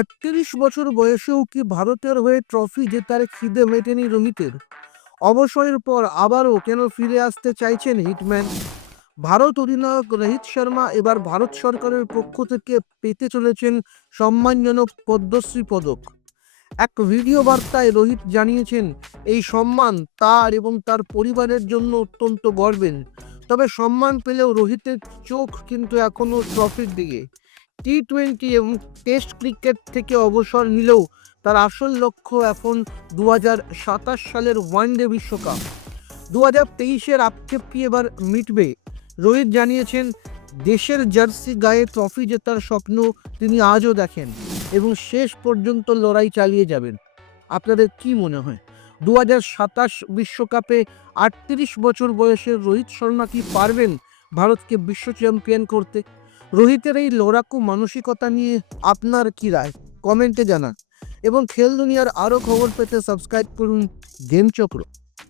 ৩৮ বছর বয়সেও কি ভারতের হয়ে ট্রফি জেতার খিদে মেটেনি রোহিতের? অবসরের পর আবারও কেন ফিরে আসতে চাইছেন হিটম্যান? ভারত অধিনায়ক রোহিত শর্মা এবার ভারত সরকারের পক্ষ থেকে পেতে চলেছেন সম্মানজনক পদ্মশ্রী পদক। এক ভিডিও বার্তায় রোহিত জানিয়েছেন, এই সম্মান তার এবং তার পরিবারের জন্য অত্যন্ত গর্বের। তবে সম্মান পেলেও রোহিতের চোখ কিন্তু এখনও ট্রফির দিকে। টি-20 এবং টেস্ট ক্রিকেট থেকে অবসর নিলেও তার আসল লক্ষ্য এখন 2027 সালের ওয়ানডে বিশ্বকাপ। 2023-এর আক্ষেপ কি এবার মিটবে? রোহিত জানিয়েছেন, দেশের জার্সি গায়ে ট্রফি জেতার স্বপ্ন তিনি আজও দেখেন এবং শেষ পর্যন্ত লড়াই চালিয়ে যাবেন। আপনাদের কি মনে হয় 2027 বিশ্বকাপে 38 বছর বয়সের রোহিত শর্মা কি পারবেন ভারতকে বিশ্ব চ্যাম্পিয়ন করতে? রোহিতের এই লড়াকু মানসিকতা নিয়ে আপনার কি রায় কমেন্টে জানান এবং খেল দুনিয়ার আরও খবর পেতে সাবস্ক্রাইব করুন গেম চক্র।